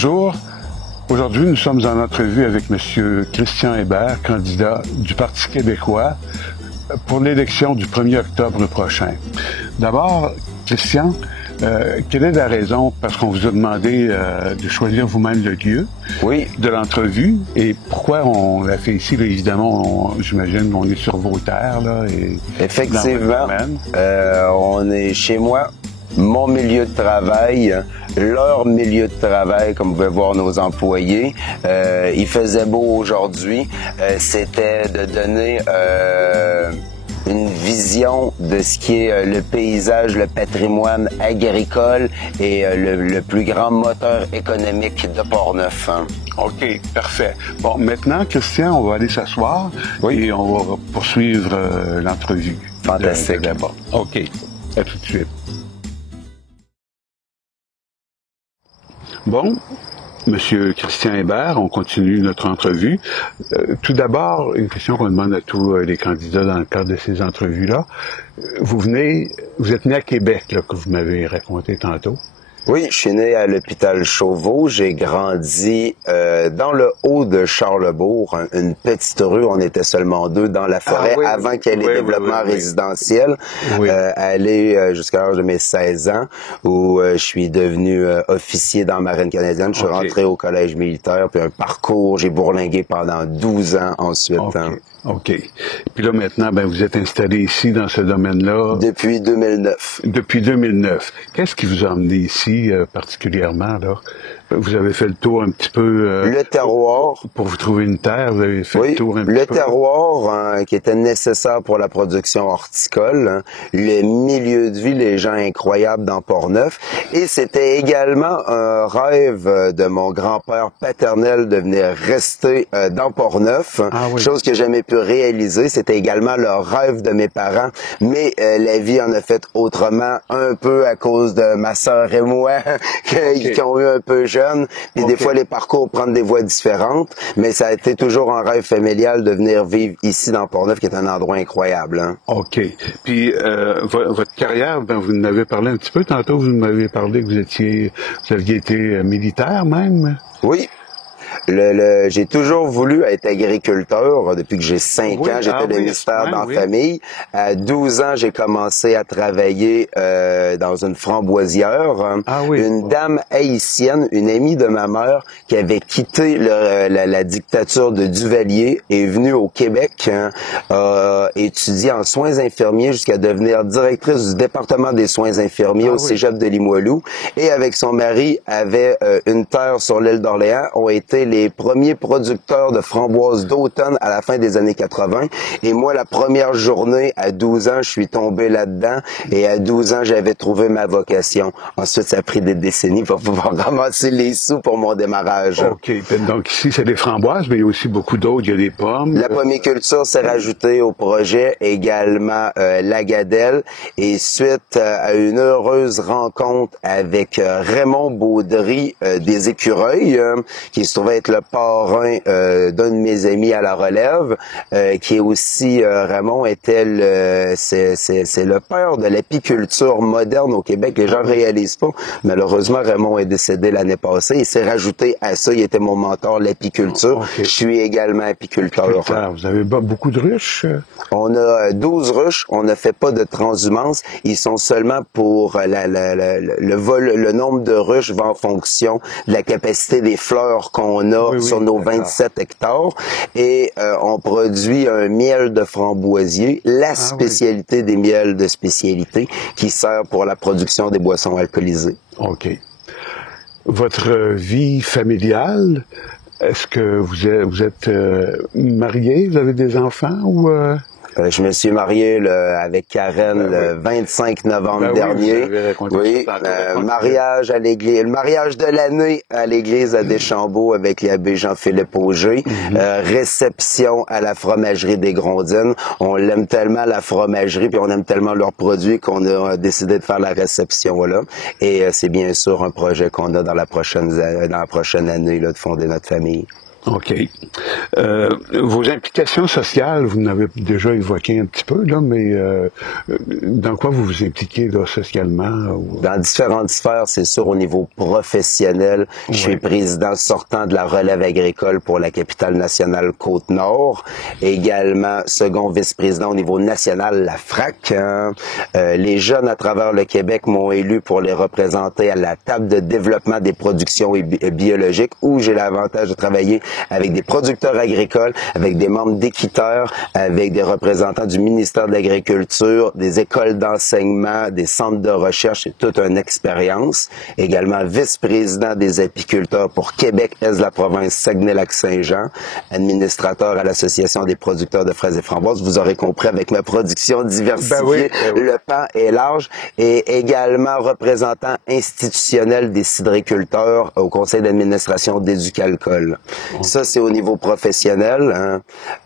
Bonjour. Aujourd'hui, nous sommes en entrevue avec M. Christian Hébert, candidat du Parti québécois pour l'élection du 1er octobre prochain. D'abord, Christian, quelle est la raison, parce qu'on vous a demandé de choisir vous-même le lieu de l'entrevue, et pourquoi on l'a fait ici? Là, évidemment, j'imagine qu'on est sur vos terres. Là, et effectivement, on est chez moi, mon milieu de travail, leur milieu de travail, comme vous pouvez voir nos employés. Il faisait beau aujourd'hui. C'était de donner une vision de ce qui est le paysage, le patrimoine agricole et le plus grand moteur économique de Portneuf. OK, parfait. Bon, maintenant, Christian, on va aller s'asseoir et on va poursuivre l'entrevue. Fantastique. D'abord. OK, à tout de suite. Bon, Monsieur Christian Hébert, on continue notre entrevue. Tout d'abord, une question qu'on demande à tous les candidats dans le cadre de ces entrevues-là. Vous êtes né à Québec, là, que vous m'avez raconté tantôt. Oui, je suis né à l'hôpital Chauveau. J'ai grandi dans le haut de Charlesbourg, une petite rue. On était seulement deux dans la forêt avant qu'il y ait les développements résidentiels. Aller jusqu'à l'âge de mes 16 ans, où je suis devenu officier dans la Marine canadienne. Je suis rentré au collège militaire, puis un parcours. J'ai bourlingué pendant 12 ans ensuite. OK. Puis là, maintenant, vous êtes installé ici, dans ce domaine-là? Depuis 2009. Depuis 2009. Qu'est-ce qui vous a amené ici, particulièrement, là? Vous avez fait le tour un petit peu... le terroir. Pour vous trouver une terre, vous avez fait le tour un petit peu. Le terroir, qui était nécessaire pour la production horticole. Le milieu de vie, les gens incroyables dans Portneuf. Et c'était également un rêve de mon grand-père paternel de venir rester dans Portneuf. Chose que j'ai jamais pu réaliser. C'était également le rêve de mes parents. Mais la vie en a fait autrement, un peu à cause de ma sœur et moi, qui ont eu un peu jeune. Puis des fois, les parcours prennent des voies différentes. Mais ça a été toujours un rêve familial de venir vivre ici dans Portneuf, qui est un endroit incroyable. OK. Puis votre carrière, vous en avez parlé un petit peu tantôt. Vous m'avez parlé que vous aviez été militaire même. Oui. J'ai toujours voulu être agriculteur. Depuis que j'ai 5 ans, j'étais le ministère dans la famille. À 12 ans, j'ai commencé à travailler dans une framboisière. Une dame haïtienne, une amie de ma mère, qui avait quitté la dictature de Duvalier, est venue au Québec, étudier en soins infirmiers jusqu'à devenir directrice du département des soins infirmiers au Cégep de Limoilou. Et avec son mari, avait une terre sur l'île d'Orléans, ont été les premiers producteurs de framboises d'automne à la fin des années 80. Et moi, la première journée, à 12 ans, je suis tombé là-dedans. Et à 12 ans, j'avais trouvé ma vocation. Ensuite, ça a pris des décennies pour pouvoir ramasser les sous pour mon démarrage. OK. Donc ici, c'est des framboises, mais il y a aussi beaucoup d'autres. Il y a des pommes. La pomiculture s'est rajoutée au projet, également la gadelle. Et suite à une heureuse rencontre avec Raymond Baudry des Écureuils, qui se trouvait être le parrain d'un de mes amis à la relève, qui est aussi, Raymond était c'est le père de l'apiculture moderne au Québec. Les gens réalisent pas. Malheureusement, Raymond est décédé l'année passée. Il s'est rajouté à ça, il était mon mentor, l'apiculture. Je suis également apiculteur. Vous avez beaucoup de ruches? On a 12 ruches. On ne fait pas de transhumance. Ils sont seulement pour le nombre de ruches va en fonction de la capacité des fleurs qu'on a sur nos 27 hectares. Et on produit un miel de framboisier, la spécialité des miels de spécialité, qui sert pour la production des boissons alcoolisées. OK. Votre vie familiale, est-ce que vous êtes marié? Vous avez des enfants ou... Je me suis marié avec Karen le 25 novembre dernier. Mariage à l'église, le mariage de l'année à l'église à Deschambault avec l'abbé Jean-Philippe Auger. Réception à la fromagerie des Grondines. On l'aime tellement la fromagerie, puis on aime tellement leurs produits qu'on a décidé de faire la réception là. Et c'est bien sûr un projet qu'on a dans la prochaine année là, de fonder notre famille. OK. Vos implications sociales, vous n'avez déjà évoqué un petit peu, là, mais dans quoi vous vous impliquez là, socialement? Ou... Dans différentes sphères, c'est sûr, au niveau professionnel. Je suis président sortant de la relève agricole pour la capitale nationale Côte-Nord. Également, second vice-président au niveau national, la FRAC. Hein. Les jeunes à travers le Québec m'ont élu pour les représenter à la table de développement des productions biologiques, où j'ai l'avantage de travailler avec des producteurs agricoles, avec des membres d'équiteurs, avec des représentants du ministère de l'Agriculture, des écoles d'enseignement, des centres de recherche. C'est toute une expérience. Également vice-président des apiculteurs pour Québec, Est de la province, Saguenay-Lac-Saint-Jean, administrateur à l'Association des producteurs de fraises et framboises. Vous aurez compris, avec ma production diversifiée, le pan est large. Et également représentant institutionnel des cidriculteurs au conseil d'administration d'Éducalcool. Ça, c'est au niveau professionnel.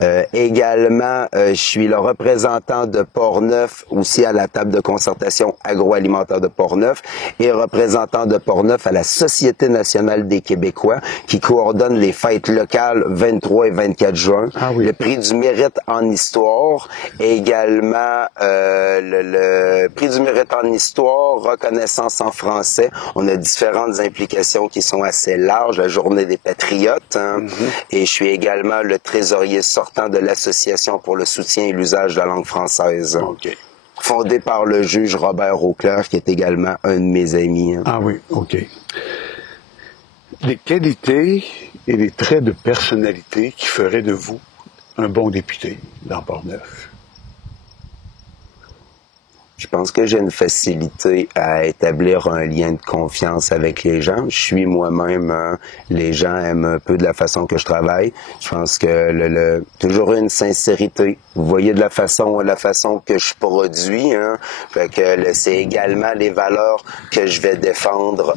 Hein. Également, je suis le représentant de Portneuf, aussi à la table de concertation agroalimentaire de Portneuf, et représentant de Portneuf à la Société nationale des Québécois, qui coordonne les fêtes locales 23 et 24 juin. Ah oui. Le prix du mérite en histoire, et également le prix du mérite en histoire, reconnaissance en français. On a différentes implications qui sont assez larges. La Journée des Patriotes, hein. Et je suis également le trésorier sortant de l'Association pour le soutien et l'usage de la langue française. OK. Fondée par le juge Robert Auclair, qui est également un de mes amis. Hein. Ah oui, OK. Les qualités et les traits de personnalité qui feraient de vous un bon député dans Portneuf? Je pense que j'ai une facilité à établir un lien de confiance avec les gens. Je suis moi-même, hein, les gens aiment un peu de la façon que je travaille. Je pense que toujours une sincérité. Vous voyez de la façon que je produis, hein. Fait que c'est également les valeurs que je vais défendre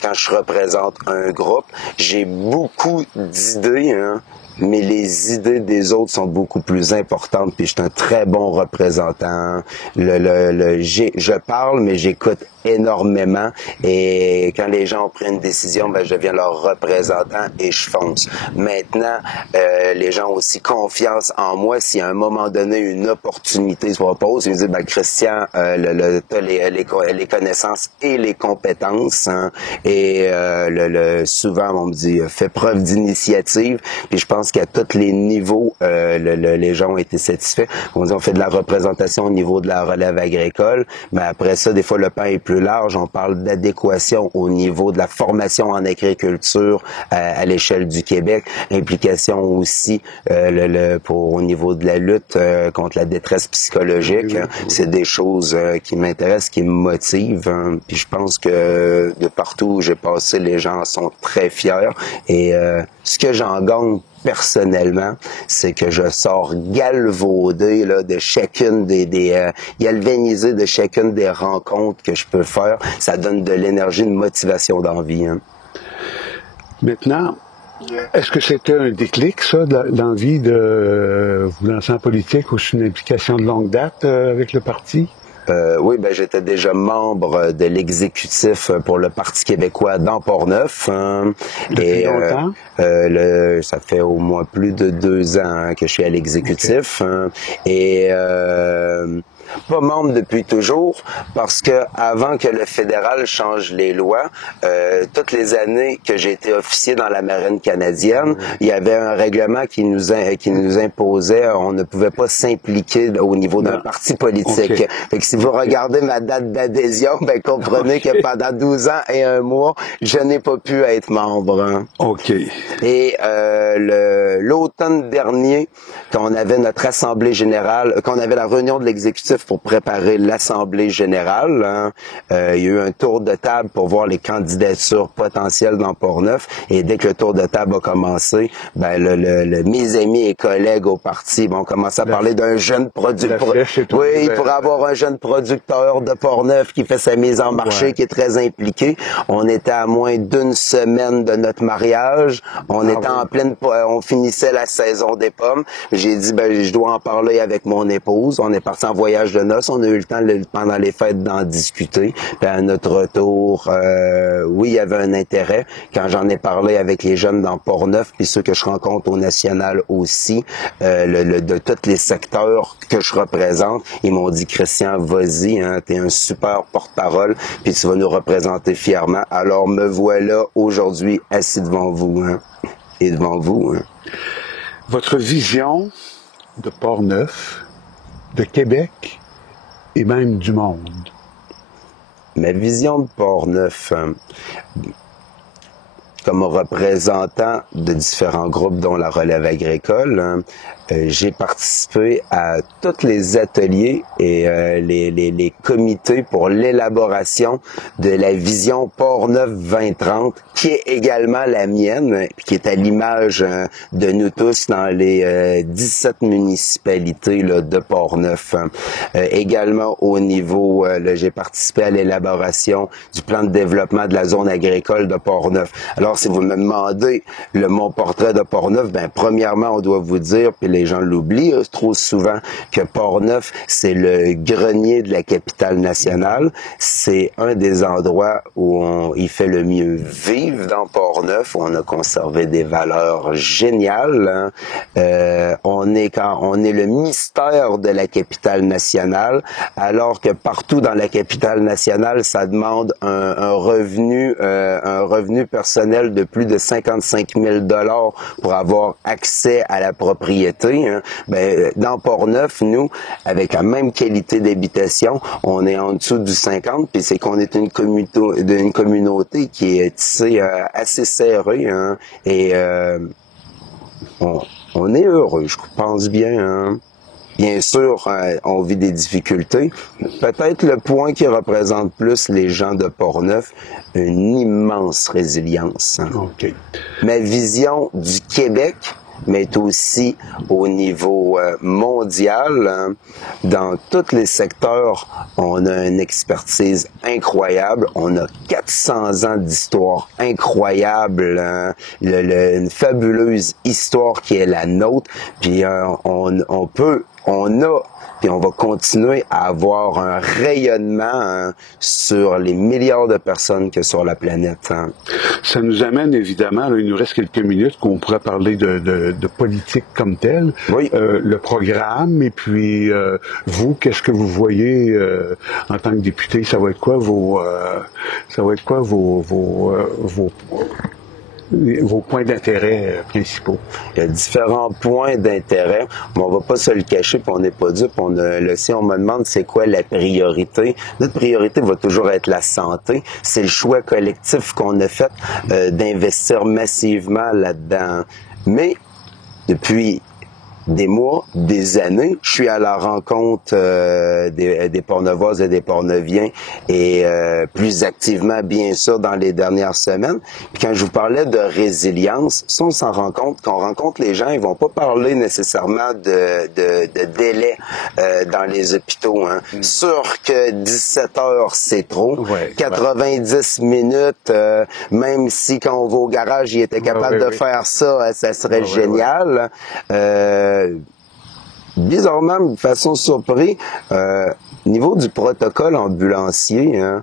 quand je représente un groupe. J'ai beaucoup d'idées, hein. Mais les idées des autres sont beaucoup plus importantes, puis je suis un très bon représentant. Je parle, mais j'écoute énormément, et quand les gens ont pris une décision, ben je deviens leur représentant et je fonce. Maintenant, les gens ont aussi confiance en moi. Si à un moment donné une opportunité se propose, ils me disent, ben Christian, t'as les connaissances et les compétences, hein, et souvent on me dit, fais preuve d'initiative, puis je pense qu'à tous les niveaux, les gens ont été satisfaits. On dit, on fait de la représentation au niveau de la relève agricole, mais après ça, des fois le pan est plus large. On parle d'adéquation au niveau de la formation en agriculture à l'échelle du Québec, implication aussi au niveau de la lutte contre la détresse psychologique. C'est des choses qui m'intéressent, qui me motivent. Hein. Puis je pense que de partout où j'ai passé, les gens sont très fiers. Et ce que j'en gagne personnellement, c'est que je sors galvaudé là, de chacune galvanisé de chacune des rencontres que je peux faire. Ça donne de l'énergie, une motivation d'envie. Hein. Maintenant, est-ce que c'était un déclic, ça, l'envie de vous lancer en politique, ou c'est une implication de longue date avec le parti? Oui, ben j'étais déjà membre de l'exécutif pour le Parti québécois dans Portneuf. Hein, Depuis longtemps? Ça fait au moins plus de 2 ans que je suis à l'exécutif. Okay. Hein, et pas membre depuis toujours, parce que avant que le fédéral change les lois, toutes les années que j'ai été officier dans la marine canadienne, il y avait un règlement qui nous imposait, on ne pouvait pas s'impliquer au niveau d'un parti politique. Okay. Fait que si vous regardez ma date d'adhésion, ben comprenez que pendant 12 ans et 1 mois, je n'ai pas pu être membre. Hein. OK. Et l'automne dernier, quand on avait notre assemblée générale, quand on avait la réunion de l'exécutif pour préparer l'Assemblée générale. Hein. Il y a eu un tour de table pour voir les candidatures potentielles dans Portneuf. Et dès que le tour de table a commencé, ben mes amis et collègues au parti ont commencé à parler d'un jeune producteur. Oui, il pourrait avoir un jeune producteur de Portneuf qui fait sa mise en marché, qui est très impliqué. On était à moins d'1 semaine de notre mariage. On était en pleine, on finissait la saison des pommes. J'ai dit, ben je dois en parler avec mon épouse. On est parti en voyage de noces. On a eu le temps pendant les fêtes d'en discuter. Puis à notre retour, oui, il y avait un intérêt. Quand j'en ai parlé avec les jeunes dans Portneuf, puis ceux que je rencontre au national aussi, de tous les secteurs que je représente, ils m'ont dit, Christian, vas-y, hein, t'es un super porte-parole, puis tu vas nous représenter fièrement. Alors me voilà aujourd'hui assis devant vous, hein, et devant vous. Hein. Votre vision de Portneuf, de Québec et même du monde. Ma vision de Portneuf, comme représentant de différents groupes dont la relève agricole, j'ai participé à tous les ateliers et les comités pour l'élaboration de la vision Portneuf 2030, qui est également la mienne, qui est à l'image de nous tous dans les 17 municipalités là, de Portneuf. Également au niveau, j'ai participé à l'élaboration du plan de développement de la zone agricole de Portneuf. Alors, si vous me demandez mon portrait de Portneuf, ben premièrement, on doit vous dire, puis les gens l'oublient trop souvent, que Portneuf, c'est le grenier de la capitale nationale. C'est un des endroits où il fait le mieux vivre dans Portneuf, où on a conservé des valeurs géniales. Hein. On est le mystère de la capitale nationale, alors que partout dans la capitale nationale, ça demande un revenu personnel de plus de 55 000 $ pour avoir accès à la propriété. Hein. Ben, dans Portneuf, nous, avec la même qualité d'habitation, on est en dessous du 50, puis c'est qu'on est une communauté qui est tissée assez serrée, hein, et on est heureux, je pense bien. Hein. Bien sûr, on vit des difficultés. Peut-être le point qui représente plus les gens de Portneuf, une immense résilience. Hein. Okay. Ma vision du Québec, mais aussi au niveau mondial, hein, dans tous les secteurs, on a une expertise incroyable. On a 400 ans d'histoire incroyable, hein, une fabuleuse histoire qui est la nôtre. Puis puis on va continuer à avoir un rayonnement, hein, sur les milliards de personnes que sur la planète. Hein. Ça nous amène évidemment, là, il nous reste quelques minutes qu'on pourrait parler de politique comme telle, oui. Le programme, et puis vous, qu'est-ce que vous voyez en tant que député, ça va être quoi vos points d'intérêt principaux? Il y a différents points d'intérêt, mais on va pas se le cacher, puis on n'est pas dupe. Si on me demande c'est quoi la priorité, notre priorité va toujours être la santé. C'est le choix collectif qu'on a fait d'investir massivement là-dedans. Mais depuis des mois, des années, je suis à la rencontre des Portneuvoises et des Portneuviens, et plus activement, bien sûr, dans les dernières semaines. Puis quand je vous parlais de résilience, ça, on s'en rend compte. Quand on rencontre les gens, ils vont pas parler nécessairement de délai dans les hôpitaux. Hein. Sûr que 17 heures, c'est trop. Ouais, 90 minutes, même si quand on va au garage, il était capable de faire ça, ça serait génial. Bizarrement, de façon surprise, niveau du protocole ambulancier, hein,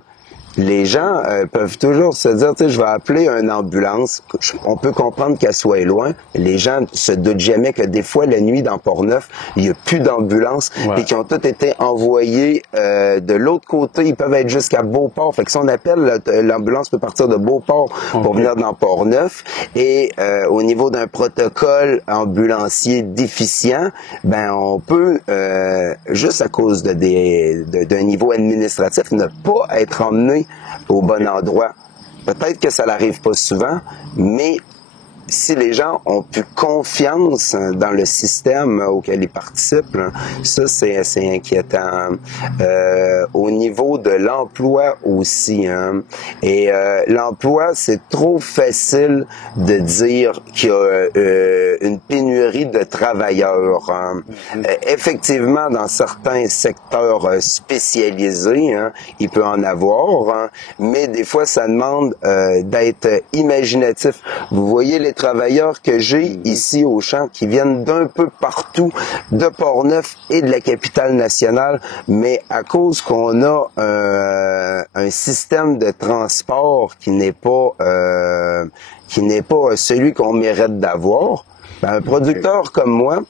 les gens peuvent toujours se dire, tu sais, je vais appeler une ambulance. On peut comprendre qu'elle soit loin. Les gens se doutent jamais que des fois, la nuit, dans Portneuf, il n'y a plus d'ambulance, et qui ont tous été envoyés de l'autre côté. Ils peuvent être jusqu'à Beauport. Fait que si on appelle, l'ambulance peut partir de Beauport pour venir dans Portneuf. Et au niveau d'un protocole ambulancier déficient, ben on peut, juste à cause d'un niveau administratif, ne pas être emmené au bon endroit. Peut-être que ça n'arrive pas souvent, mais si les gens ont plus confiance dans le système auquel ils participent, ça c'est inquiétant. Au niveau de l'emploi aussi, hein. Et l'emploi, c'est trop facile de dire qu'il y a une pénurie de travailleurs. Hein. Effectivement, dans certains secteurs spécialisés, hein, il peut en avoir, hein, mais des fois ça demande d'être imaginatif. Vous voyez les travailleurs que j'ai ici au champ qui viennent d'un peu partout, de Portneuf et de la capitale nationale, mais à cause qu'on a un système de transport qui n'est pas celui qu'on mérite d'avoir, ben, un producteur comme moi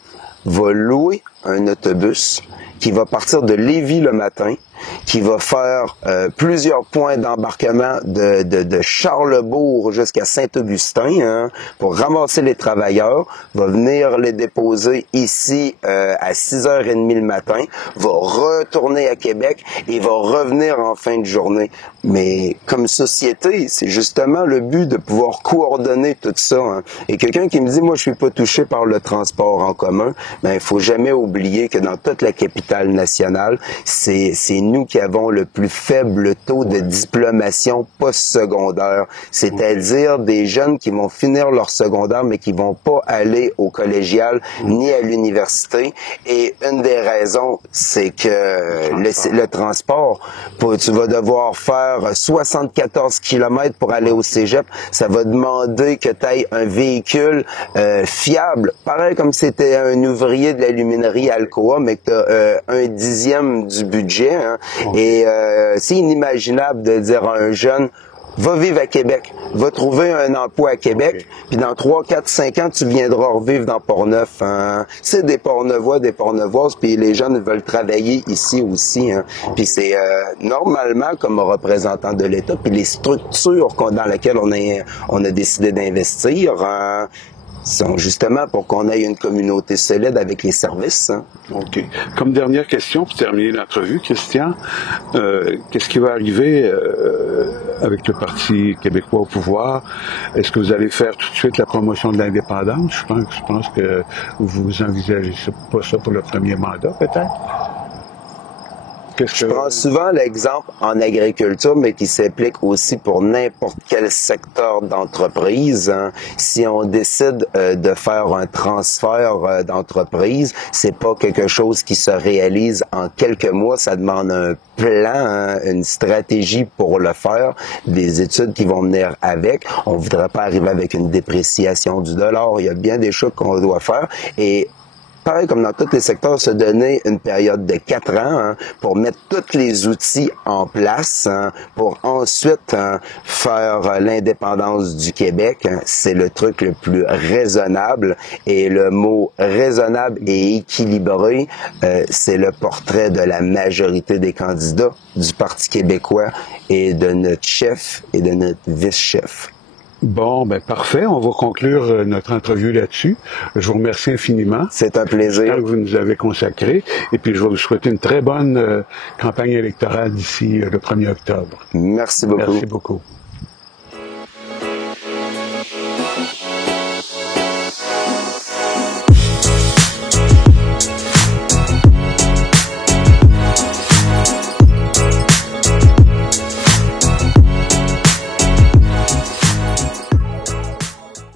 va louer un autobus qui va partir de Lévis le matin, qui va faire plusieurs points d'embarquement de Charlesbourg jusqu'à Saint-Augustin, hein, pour ramasser les travailleurs, va venir les déposer ici à 6h30 le matin, va retourner à Québec et va revenir en fin de journée. Mais comme société, c'est justement le but de pouvoir coordonner tout ça. Hein. Et quelqu'un qui me dit, moi je suis pas touché par le transport en commun, ben il faut jamais oublier que dans toute la capitale nationale, c'est nous qui avons le plus faible taux de diplomation post-secondaire, c'est-à-dire des jeunes qui vont finir leur secondaire mais qui vont pas aller au collégial ni à l'université. Et une des raisons, c'est que le transport, tu vas devoir faire 74 km pour aller au cégep, ça va demander que tu aies un véhicule fiable, pareil comme si c'était un ouvrier de l'aluminerie Alcoa, mais que tu as 1/10 du budget. Hein. Et c'est inimaginable de dire à un jeune, va vivre à Québec, va trouver un emploi à Québec, puis dans 3, 4, 5 ans, tu viendras revivre dans Portneuf. Hein. C'est des Portneuvois, des Portneuvoises, puis les jeunes veulent travailler ici aussi. Hein. Puis c'est normalement, comme représentant de l'État, puis les structures dans lesquelles on a décidé d'investir, sont justement pour qu'on ait une communauté solide avec les services. Hein. OK. Comme dernière question, pour terminer l'entrevue, Christian, qu'est-ce qui va arriver avec le Parti québécois au pouvoir? Est-ce que vous allez faire tout de suite la promotion de l'indépendance? Je pense que vous envisagez pas ça pour le premier mandat, peut-être? Je prends souvent l'exemple en agriculture, mais qui s'applique aussi pour n'importe quel secteur d'entreprise. Hein. Si on décide de faire un transfert d'entreprise, c'est pas quelque chose qui se réalise en quelques mois. Ça demande un plan, hein, une stratégie pour le faire, des études qui vont venir avec. On voudrait pas arriver avec une dépréciation du dollar. Il y a bien des choses qu'on doit faire et pareil comme dans tous les secteurs, se donner une période de 4 ans hein, pour mettre tous les outils en place hein, pour ensuite faire l'indépendance du Québec. Hein. C'est le truc le plus raisonnable et le mot raisonnable et équilibré, c'est le portrait de la majorité des candidats du Parti québécois et de notre chef et de notre vice-chef. Bon, ben parfait. On va conclure notre entrevue là-dessus. Je vous remercie infiniment. C'est un plaisir. Que vous nous avez consacré. Et puis, je vais vous souhaiter une très bonne campagne électorale d'ici le 1er octobre. Merci beaucoup. Merci beaucoup.